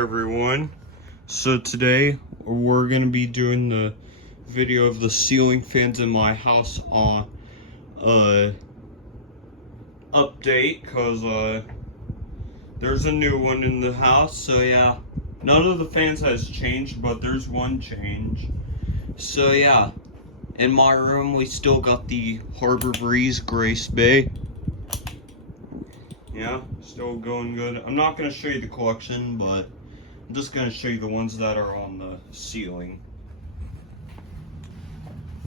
Everyone, so today we're gonna be doing the video of the ceiling fans in my house on update, because there's a new one in the house. So yeah, none of the fans has changed, but there's one change. So yeah, in my room we still got the Harbor Breeze Grace Bay. Yeah, still going good. I'm not gonna show you the collection, but I'm just going to show you the ones that are on the ceiling.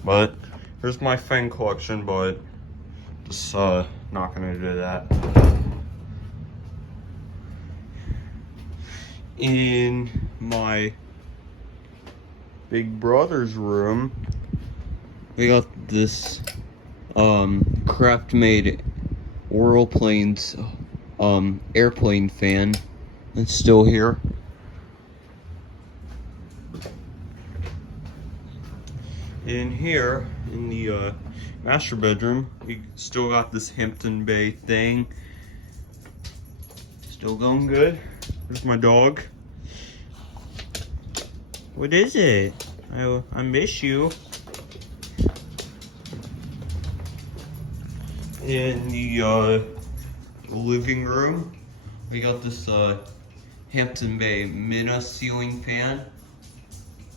But here's my fan collection, but just not going to do that. In my big brother's room, we got this craft-made Whirlplanes airplane fan. It's still here. In here, in the master bedroom, we still got this Hampton Bay thing. Still going good. There's my dog. What is it? I miss you. In the living room, we got this Hampton Bay Minna ceiling fan.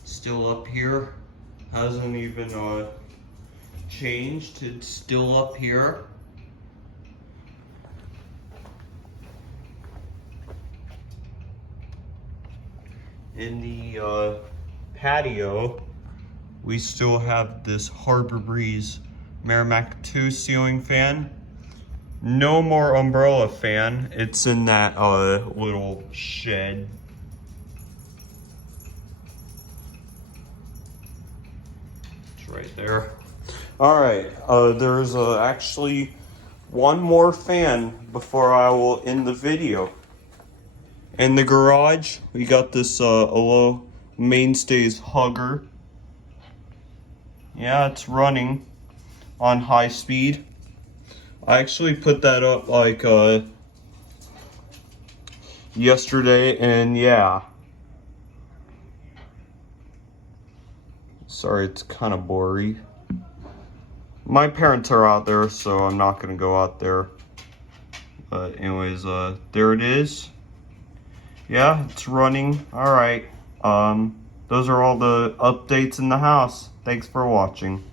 Still up here. Hasn't even changed. It's still up here. In the patio, we still have this Harbor Breeze Merrimack 2 ceiling fan. No more umbrella fan. It's in that little shed. Right there. All right, there's actually one more fan before I will end the video. In the garage, we got this Alo Mainstays Hugger. Yeah, it's running on high speed. I actually put that up like yesterday, and yeah. Sorry, it's kind of blurry. My parents are out there, so I'm not gonna go out there. But anyways, there it is. Yeah, it's running. All right. Those are all the updates in the house. Thanks for watching.